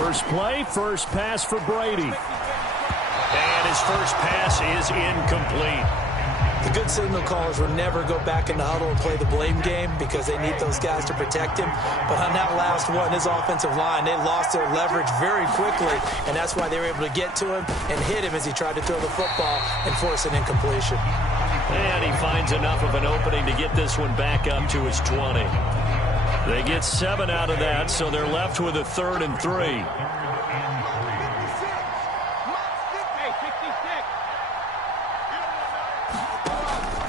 First play, first pass for Brady. And his first pass is incomplete. The good signal callers will never go back in the huddle and play the blame game because they need those guys to protect him. But on that last one, his offensive line, they lost their leverage very quickly, and that's why they were able to get to him and hit him as he tried to throw the football and force an incompletion. And he finds enough of an opening to get this one back up to his 20. They get 7 out of that, so they're left with a 3rd and 3.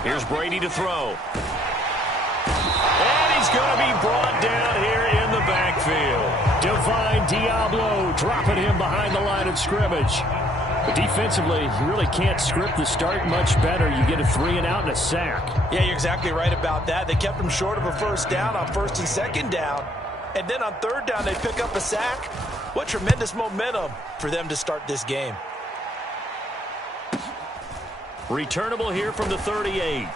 Here's Brady to throw. And he's going to be brought down here in the backfield. Divine Diablo dropping him behind the line of scrimmage. But defensively, you really can't script the start much better. You get a 3 and out and a sack. Yeah, you're exactly right about that. They kept him short of a first down on 1st and 2nd down. And then on 3rd down, they pick up a sack. What tremendous momentum for them to start this game. Returnable here from the 38.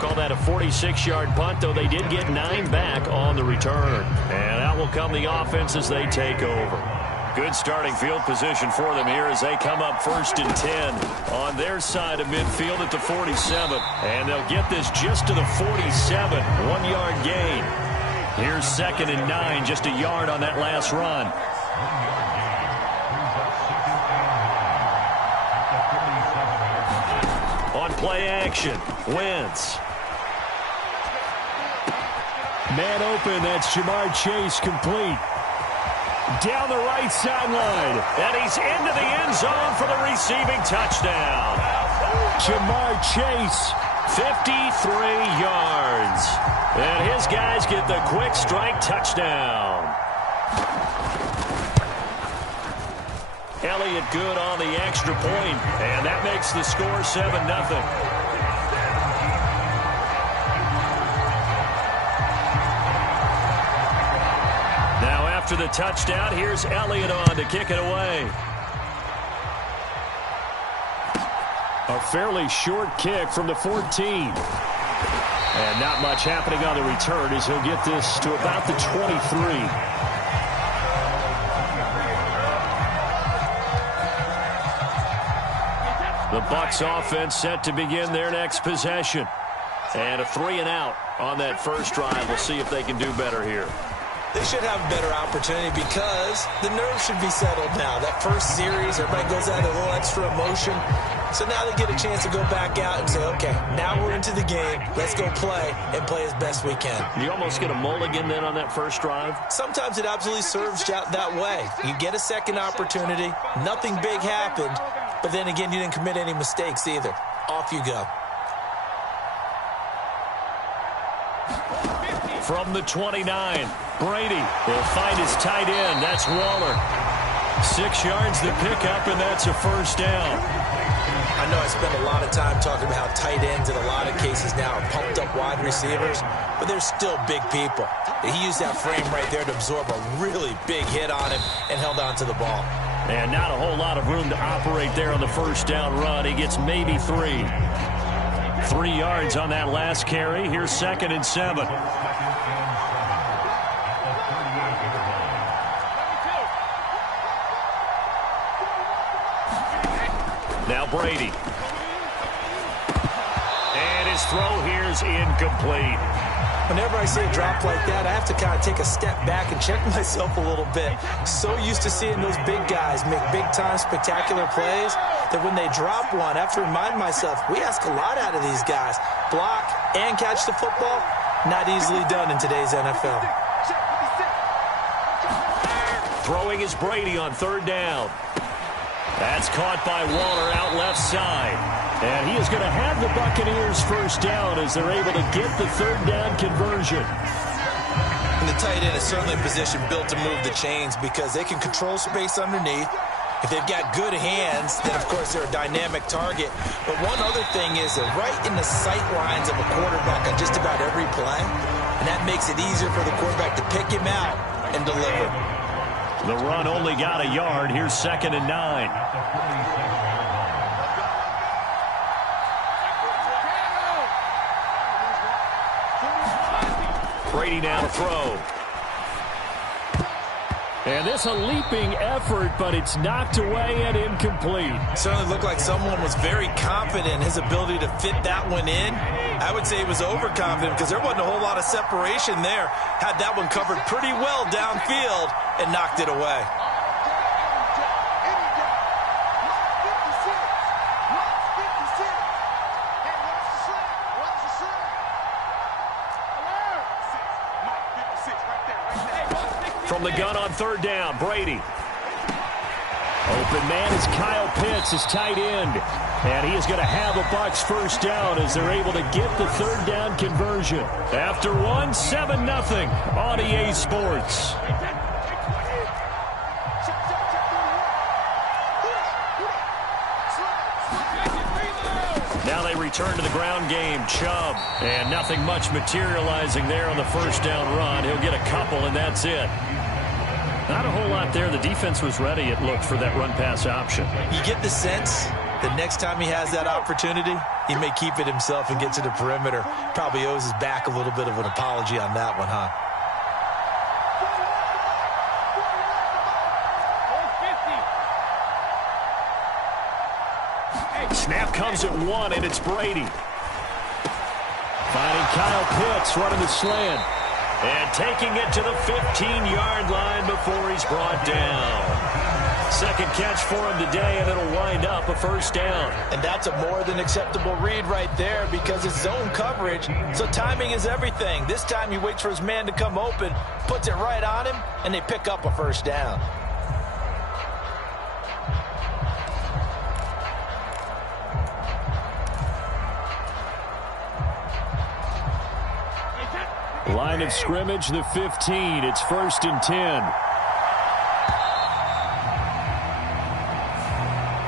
Call that a 46-yard punt, though they did get 9 back on the return. And out will come the offense as they take over. Good starting field position for them here as they come up 1st and 10 on their side of midfield at the 47. And they'll get this just to the 47, 1-yard gain. Here's 2nd and 9, just a yard on that last run. On play action, Wentz. Man open, that's Jamar Chase complete. Down the right sideline. And he's into the end zone for the receiving touchdown. Jamar Chase. 53 yards. And his guys get the quick strike touchdown. Elliott good on the extra point, and that makes the score 7-0. Now after the touchdown, here's Elliott on to kick it away. A fairly short kick from the 14. And not much happening on the return as he'll get this to about the 23. The Bucs offense set to begin their next possession. And a 3 and out on that first drive. We'll see if they can do better here. They should have a better opportunity because the nerves should be settled now. That first series, everybody goes out with a little extra emotion. So now they get a chance to go back out and say, okay, now we're into the game. Let's go play and play as best we can. You almost get a mulligan then on that first drive? Sometimes it absolutely serves you out that way. You get a second opportunity. Nothing big happened. But then again, you didn't commit any mistakes either. Off you go. From the 29, Brady will find his tight end. That's Waller. 6 yards the pickup, and that's a first down. I know I spent a lot of time talking about how tight ends in a lot of cases now are pumped up wide receivers, but they're still big people. He used that frame right there to absorb a really big hit on him and held on to the ball. And not a whole lot of room to operate there on the first down run. He gets maybe 3. 3 yards on that last carry. Here's 2nd and 7. Now Brady. And his throw here is incomplete. Whenever I see a drop like that, I have to kind of take a step back and check myself a little bit. So used to seeing those big guys make big-time spectacular plays that when they drop one, I have to remind myself, we ask a lot out of these guys. Block and catch the football, not easily done in today's NFL. Throwing is Brady on 3rd down. That's caught by Waller out left side. And he is going to have the Buccaneers first down as they're able to get the 3rd down conversion. And the tight end is certainly a position built to move the chains because they can control space underneath. If they've got good hands, then of course they're a dynamic target. But one other thing is they're right in the sight lines of a quarterback on just about every play. And that makes it easier for the quarterback to pick him out and deliver. The run only got a yard. Here's 2nd and 9. Brady now to throw. And this a leaping effort, but it's knocked away and incomplete. Certainly looked like someone was very confident in his ability to fit that one in. I would say he was overconfident because there wasn't a whole lot of separation there. Had that one covered pretty well downfield and knocked it away. From the gun on third down, Brady. Open man is Kyle Pitts, his tight end. And he is going to have a Bucs first down as they're able to get the third down conversion. After 7-0 on EA Sports. Now they return to the ground game. Chubb. And nothing much materializing there on the first down run. He'll get a couple, and that's it. Not a whole lot there. The defense was ready, it looked, for that run-pass option. You get the sense that next time he has that opportunity, he may keep it himself and get to the perimeter. Probably owes his back a little bit of an apology on that one, huh? Snap comes at 1, and it's Brady. Finding Kyle Pitts running the slant. And taking it to the 15-yard line before he's brought down. Second catch for him today, and it'll wind up a first down. And that's a more than acceptable read right there because it's zone coverage, so timing is everything. This time he waits for his man to come open, puts it right on him, and they pick up a first down. Line of scrimmage, the 15. It's 1st and 10.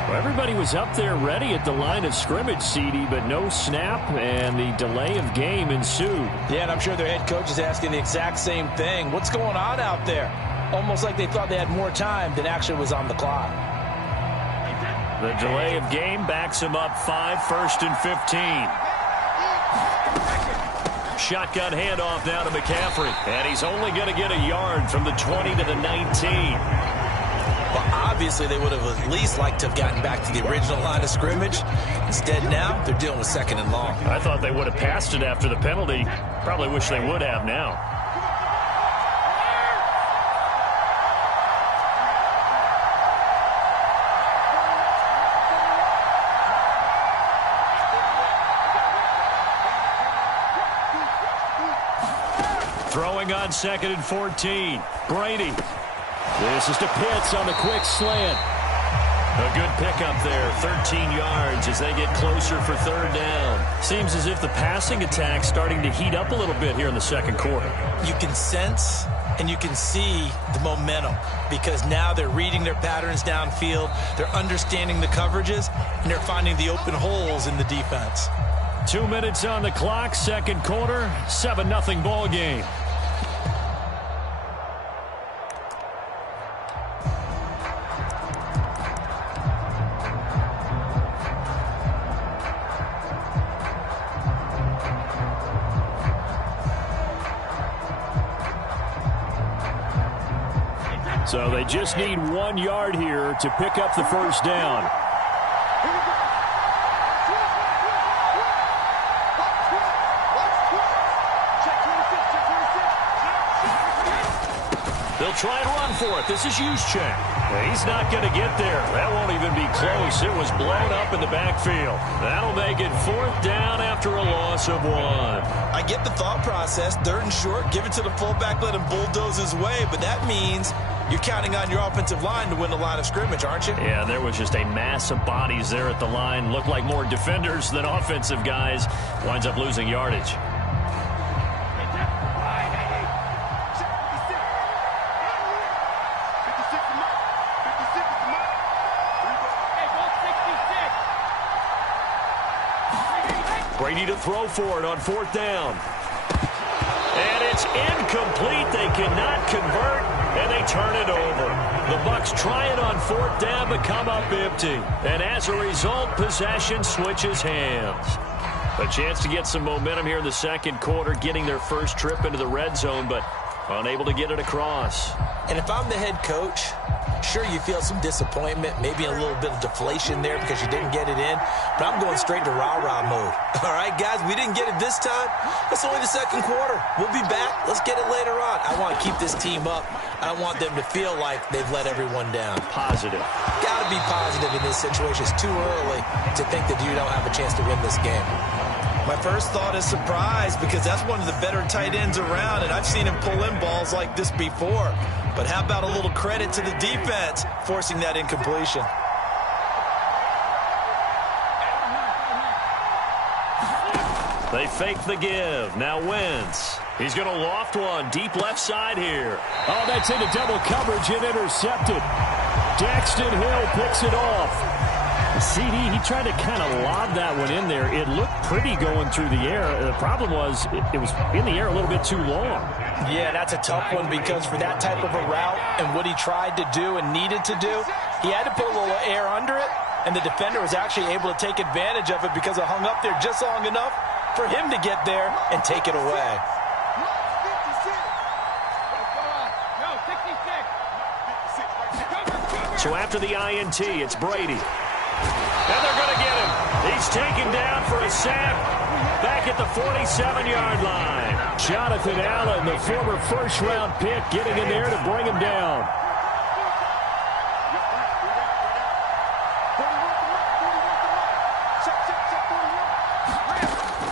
Well, everybody was up there ready at the line of scrimmage, CD, but no snap, and the delay of game ensued. Yeah, and I'm sure their head coach is asking the exact same thing. What's going on out there? Almost like they thought they had more time than actually was on the clock. The delay of game backs him up 5, 1st and 15. Shotgun handoff now to McCaffrey. And he's only going to get a yard from the 20 to the 19. Well, obviously they would have at least liked to have gotten back to the original line of scrimmage. Instead now, they're dealing with 2nd and long. I thought they would have passed it after the penalty. Probably wish they would have now. Throwing on 2nd and 14. Brady. This is to Pitts on the quick slant. A good pickup there, 13 yards as they get closer for third down. Seems as if the passing attack's starting to heat up a little bit here in the second quarter. You can sense and you can see the momentum because now they're reading their patterns downfield, they're understanding the coverages, and they're finding the open holes in the defense. 2 minutes on the clock, second quarter, 7-0 ball game. So they just need 1 yard here to pick up the first down. They'll try and run for it. This is Juszczyk. He's not going to get there. That won't even be close. It was blown up in the backfield. That'll make it 4th down after a loss of 1. I get the thought process. 3rd and short, give it to the fullback, let him bulldoze his way, but that means you're counting on your offensive line to win the line of scrimmage, aren't you? Yeah, there was just a mass of bodies there at the line. Looked like more defenders than offensive guys. Winds up losing yardage. Brady to throw for it on 4th down. And it's incomplete. They cannot convert, and they turn it over. The Bucs try it on 4th down, but come up empty. And as a result, possession switches hands. A chance to get some momentum here in the second quarter, getting their first trip into the red zone, but Unable to get it across. And if I'm the head coach, sure, you feel some disappointment, maybe a little bit of deflation there because you didn't get it in, but I'm going straight to rah-rah mode. All right, guys, we didn't get it this time. It's only the second quarter. We'll be back. Let's get it later on. I want to keep this team up. I don't want them to feel like they've let everyone down. Positive. Got to be positive in this situation. It's too early to think that you don't have a chance to win this game. My first thought is surprise because that's one of the better tight ends around, and I've seen him pull in balls like this before. But how about a little credit to the defense forcing that incompletion? They fake the give. Now Wentz. He's going to loft one deep left side here. Oh, that's into double coverage and intercepted. Daxton Hill picks it off. CD, he tried to kind of lob that one in there. It looked pretty going through the air. The problem was it was in the air a little bit too long. Yeah, that's a tough one because for that type of a route and what he tried to do and needed to do, he had to put a little air under it, and the defender was actually able to take advantage of it because it hung up there just long enough for him to get there and take it away. So after the INT, it's Brady. And they're going to get him. He's taken down for a sack back at the 47-yard line. Jonathan Allen, the former first-round pick, getting in there to bring him down.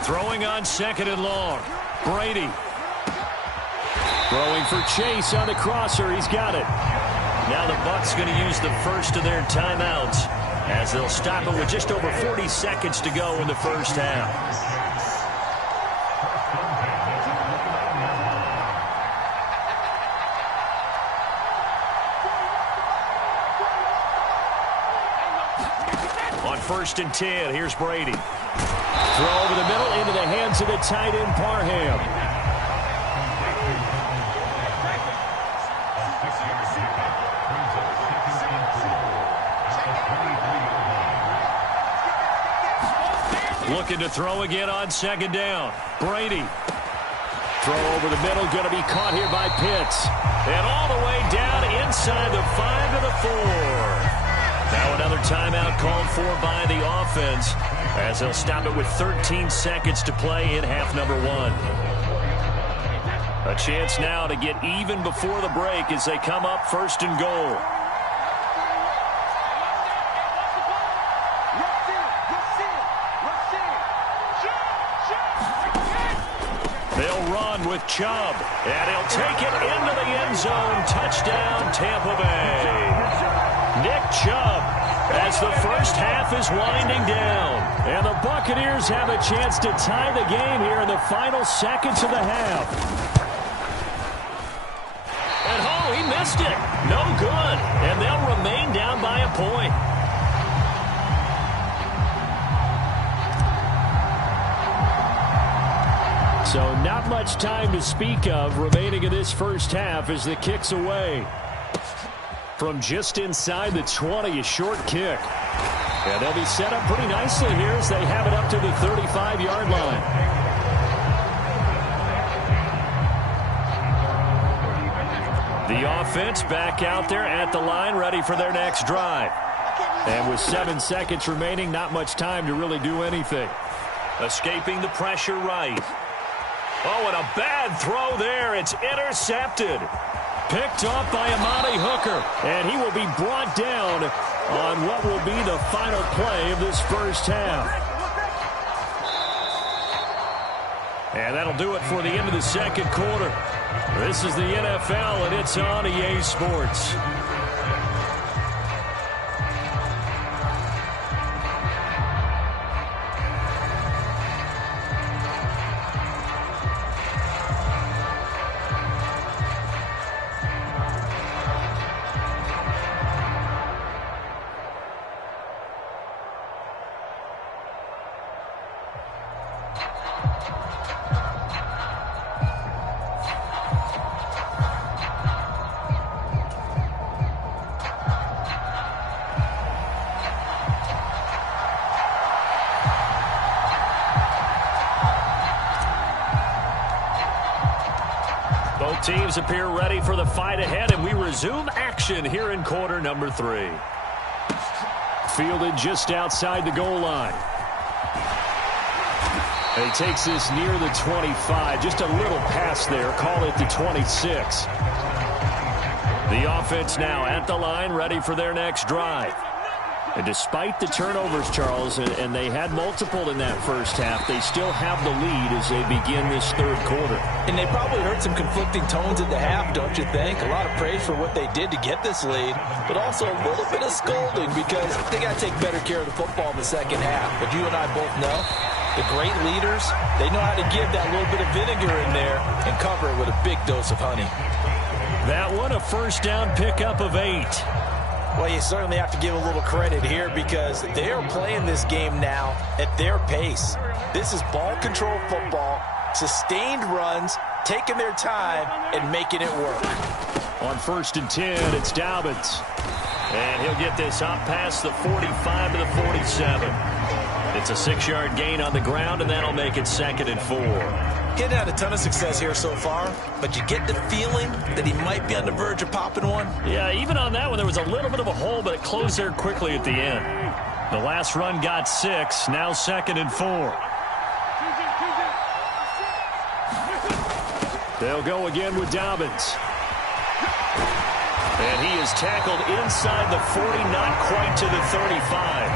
Throwing on second and long. Brady. Throwing for Chase on the crosser. He's got it. Now the Bucs going to use the first of their timeouts as they'll stop it with just over 40 seconds to go in the first half. On 1st and 10, here's Brady. Throw over the middle into the hands of the tight end, Parham. Looking to throw again on second down. Brady. Throw over the middle, going to be caught here by Pitts. And all the way down inside the 5 to the 4. Now another timeout called for by the offense as they'll stop it with 13 seconds to play in half number 1. A chance now to get even before the break as they come up 1st and goal. With Chubb, and he'll take it into the end zone. Touchdown, Tampa Bay. Nick Chubb as the first half is winding down. And the Buccaneers have a chance to tie the game here in the final seconds of the half. And oh, he missed it. No good. And they'll remain down by a point. So not much time to speak of remaining in this first half as the kick's away. From just inside the 20, a short kick. And they'll be set up pretty nicely here as they have it up to the 35-yard line. The offense back out there at the line, ready for their next drive. And with 7 seconds remaining, not much time to really do anything. Escaping the pressure right. Oh, and a bad throw there. It's intercepted. Picked off by Amani Hooker. And he will be brought down on what will be the final play of this first half. And that'll do it for the end of the second quarter. This is the NFL, and it's on EA Sports. Both teams appear ready for the fight ahead, and we resume action here in quarter number 3. Fielded just outside the goal line. And he takes this near the 25. Just a little pass there. Call it the 26. The offense now at the line, ready for their next drive. And despite the turnovers, Charles, and they had multiple in that first half, they still have the lead as they begin this third quarter. And they probably heard some conflicting tones at the half, don't you think? A lot of praise for what they did to get this lead, but also a little bit of scolding because they got to take better care of the football in the second half. But you and I both know the great leaders, they know how to give that little bit of vinegar in there and cover it with a big dose of honey. That one, a first down pickup of 8. Well, you certainly have to give a little credit here because they are playing this game now at their pace. This is ball control football, sustained runs, taking their time, and making it work. On 1st and 10, it's Dobbins. And he'll get this up past the 45 to the 47. It's a 6-yard gain on the ground, and that'll make it 2nd and 4. Getting had a ton of success here so far, but you get the feeling that he might be on the verge of popping one. Yeah, even on that one, there was a little bit of a hole, but it closed there quickly at the end. The last run got 6, now 2nd and 4. They'll go again with Dobbins. And he is tackled inside the 40, not quite to the 35.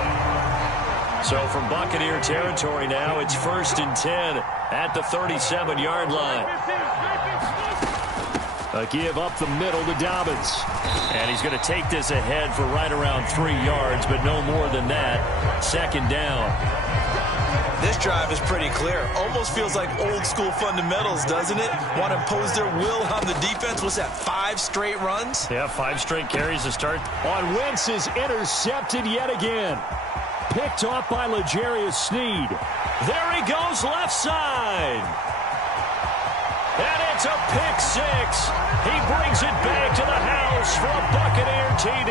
So from Buccaneer territory now, it's 1st and 10 at the 37-yard line. A give up the middle to Dobbins. And he's going to take this ahead for right around 3 yards, but no more than that. 2nd down. This drive is pretty clear. Almost feels like old school fundamentals, doesn't it? Want to impose their will on the defense. What's that, 5 straight runs? Yeah, 5 straight carries to start. On Wentz is intercepted yet again. Picked off by L'Jarius Sneed. There he goes left side. And it's a pick 6. He brings it back to the house for a Buccaneer TD.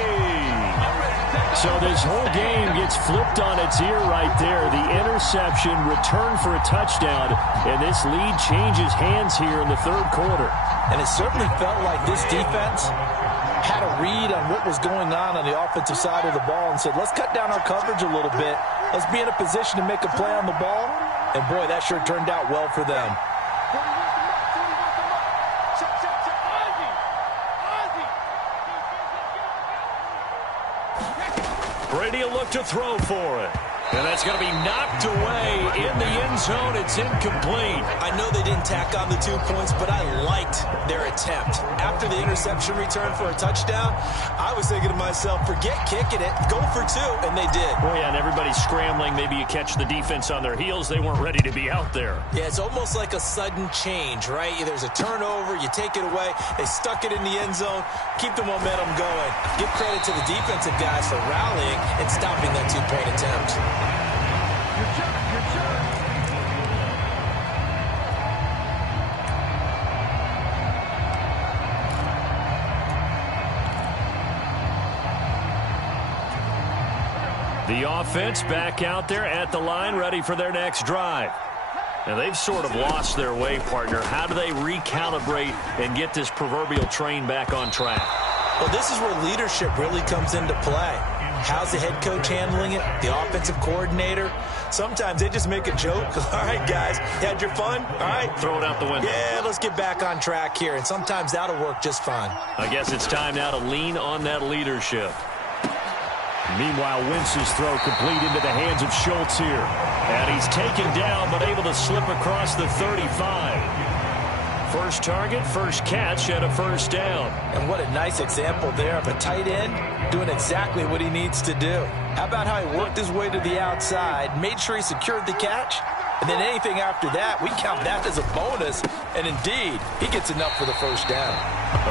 So this whole game gets flipped on its ear right there. The interception, return for a touchdown, and this lead changes hands here in the third quarter. And it certainly felt like this defense had a read on what was going on the offensive side of the ball and said, let's cut down our coverage a little bit. Let's be in a position to make a play on the ball. And, boy, that sure turned out well for them. Brady will look to throw for it. And that's going to be knocked away in the end zone. It's incomplete. I know they didn't tack on the 2 points, but I liked their attempt. After the interception return for a touchdown, I was thinking to myself, forget kicking it, go for 2, and they did. Oh, yeah, and everybody's scrambling. Maybe you catch the defense on their heels. They weren't ready to be out there. Yeah, it's almost like a sudden change, right? There's a turnover, you take it away, they stuck it in the end zone, keep the momentum going. Give credit to the defensive guys for rallying and stopping that 2-point attempt. The offense back out there at the line, ready for their next drive. Now, they've sort of lost their way, partner. How do they recalibrate and get this proverbial train back on track? Well, this is where leadership really comes into play. How's the head coach handling it? The offensive coordinator? Sometimes they just make a joke. All right, guys, you had your fun? All right. Throw it out the window. Yeah, let's get back on track here. And sometimes that'll work just fine. I guess it's time now to lean on that leadership. Meanwhile, Wentz's throw complete into the hands of Schultz here. And he's taken down, but able to slip across the 35. First target, first catch, and a first down. And what a nice example there of a tight end doing exactly what he needs to do. How about how he worked his way to the outside, made sure he secured the catch, and then anything after that, we count that as a bonus. And indeed, he gets enough for the first down.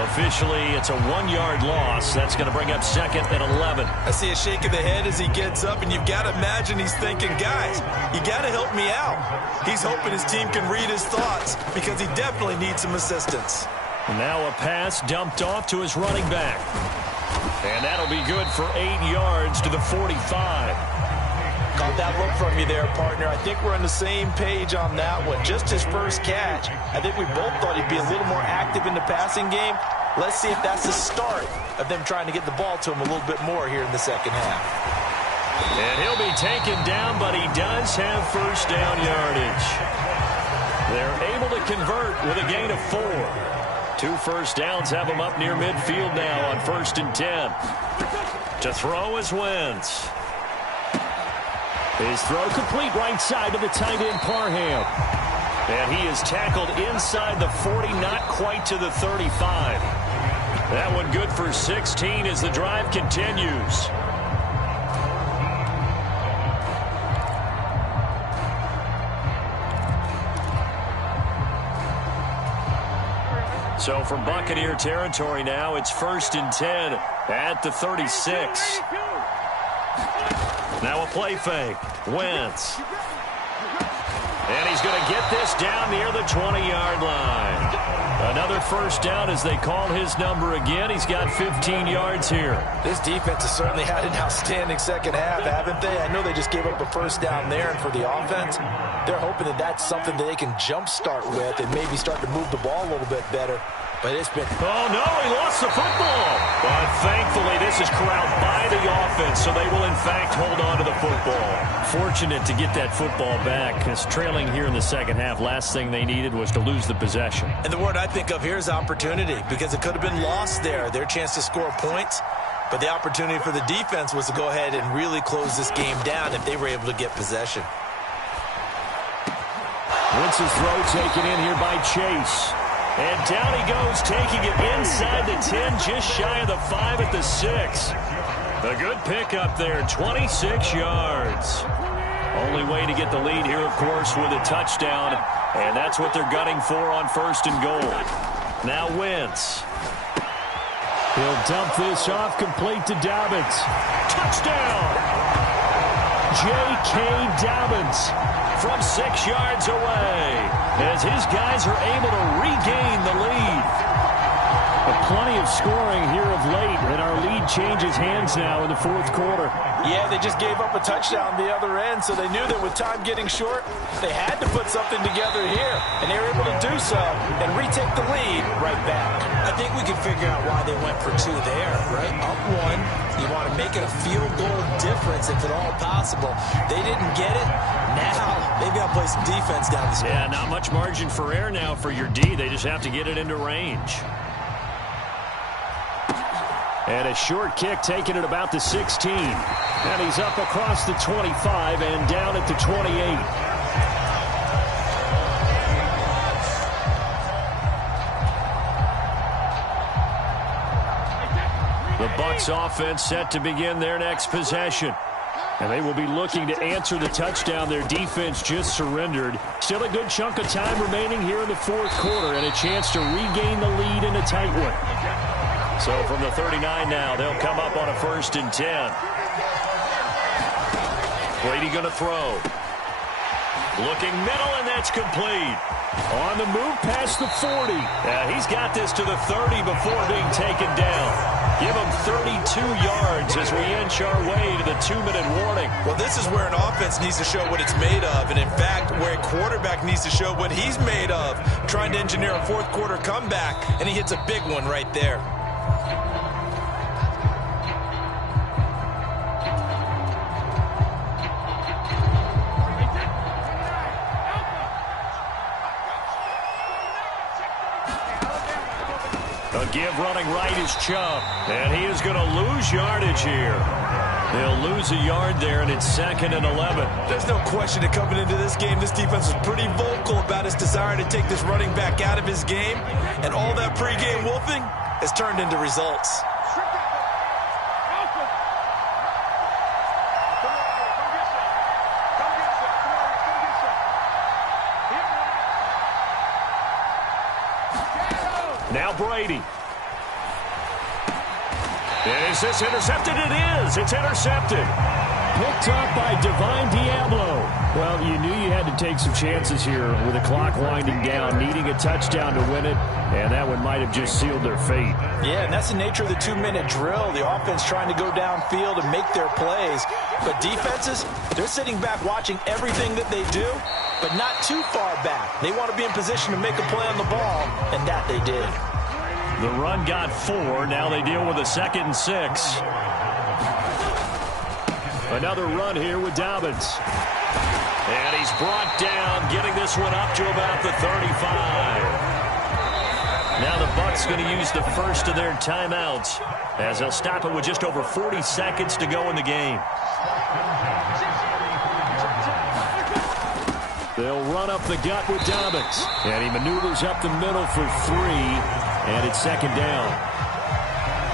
Officially, it's a 1-yard loss. That's going to bring up 2nd and 11. I see a shake of the head as he gets up, and you've got to imagine he's thinking, guys, you got to help me out. He's hoping his team can read his thoughts because he definitely needs some assistance. Now a pass dumped off to his running back. And that'll be good for 8 yards to the 45. Caught that look from you there, partner. I think we're on the same page on that one. Just his first catch. I think we both thought he'd be a little more active in the passing game. Let's see if that's the start of them trying to get the ball to him a little bit more here in the second half. And he'll be taken down, but he does have first down yardage. They're able to convert with a gain of 4. 2 first downs have him up near midfield now on 1st and 10. To throw is Wentz. His throw complete right side to the tight end Parham. And he is tackled inside the 40, not quite to the 35. That one good for 16 as the drive continues. So from Buccaneer territory now, it's 1st and 10 at the 36. Now a play fake. Wentz. And he's going to get this down near the 20-yard line. Another first down as they call his number again. He's got 15 yards here. This defense has certainly had an outstanding second half, haven't they? I know they just gave up a first down there, and for the offense, they're hoping that that's something that they can jumpstart with and maybe start to move the ball a little bit better. But it's been... Oh, no, he lost the football. But thankfully, this is corralled by the offense, so they will, in fact, hold on to the football. Fortunate to get that football back, because trailing here in the second half, last thing they needed was to lose the possession. And the word I think of here is opportunity, because it could have been lost there, their chance to score points. But the opportunity for the defense was to go ahead and really close this game down if they were able to get possession. Wentz's throw taken in here by Chase. And down he goes, taking it inside the 10, just shy of the 5 at the 6. A good pickup there, 26 yards. Only way to get the lead here, of course, with a touchdown. And that's what they're gunning for on 1st and goal. Now Wentz. He'll dump this off, complete to Dobbins. Touchdown! J.K. Dobbins from 6 yards away as his guys are able to regain the lead. Plenty of scoring here of late, and our lead changes hands now in the 4th quarter. Yeah, they just gave up a touchdown the other end, so they knew that with time getting short, they had to put something together here, and they were able to do so and retake the lead right back. I think we can figure out why they went for 2 there, right? Up 1, you want to make it a field goal difference if at all possible. They didn't get it. Now they've got to play some defense down the stretch. Yeah, not much margin for error now for your D. They just have to get it into range. And a short kick taken at about the 16. And he's up across the 25 and down at the 28. The Bucs offense set to begin their next possession. And they will be looking to answer the touchdown their defense just surrendered. Still a good chunk of time remaining here in the 4th quarter and a chance to regain the lead in a tight one. So from the 39 now, they'll come up on a 1st and 10. Brady going to throw. Looking middle, and that's complete. On the move past the 40. He's got this to the 30 before being taken down. Give him 32 yards as we inch our way to the 2-minute warning. Well, this is where an offense needs to show what it's made of, and in fact, where a quarterback needs to show what he's made of, trying to engineer a 4th quarter comeback, and he hits a big one right there. A give running right is Chubb, and he is going to lose yardage here. They'll lose a yard there, and it's 2nd and 11. There's no question that coming into this game, this defense was pretty vocal about his desire to take this running back out of his game, and all that pregame wolfing has turned into results. Now Brady. Is this intercepted? It is. It's intercepted. picked up by Divine Diablo. Well, you knew you had to take some chances here with the clock winding down, needing a touchdown to win it, and that one might have just sealed their fate. Yeah, and that's the nature of the 2-minute drill. The offense trying to go downfield and make their plays. But defenses, they're sitting back watching everything that they do, but not too far back. They want to be in position to make a play on the ball, and that they did. The run got 4. Now they deal with a 2nd and 6. Another run here with Dobbins. And he's brought down, getting this one up to about the 35. Now the Bucs going to use the first of their timeouts as they'll stop it with just over 40 seconds to go in the game. They'll run up the gut with Dobbins. And he maneuvers up the middle for 3. And it's 2nd down.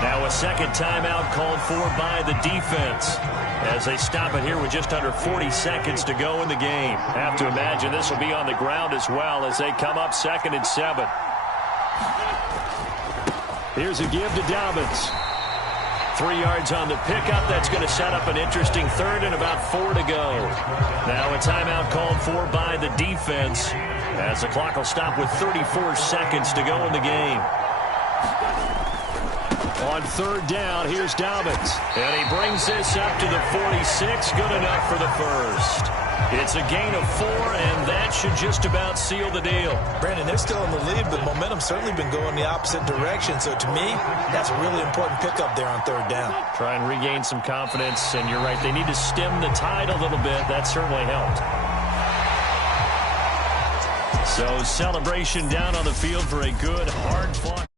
Now a second timeout called for by the defense as they stop it here with just under 40 seconds to go in the game. Have to imagine this will be on the ground as well as they come up 2nd and 7. Here's a give to Dobbins. 3 yards on the pickup. That's going to set up an interesting 3rd and about 4 to go. Now a timeout called for by the defense as the clock will stop with 34 seconds to go in the game. On 3rd down, here's Dobbins. And he brings this up to the 46. Good enough for the first. It's a gain of 4, and that should just about seal the deal. Brandon, they're still in the lead, but momentum's certainly been going the opposite direction. So to me, that's a really important pickup there on 3rd down. Try and regain some confidence, and you're right. They need to stem the tide a little bit. That certainly helped. So celebration down on the field for a good, hard-fought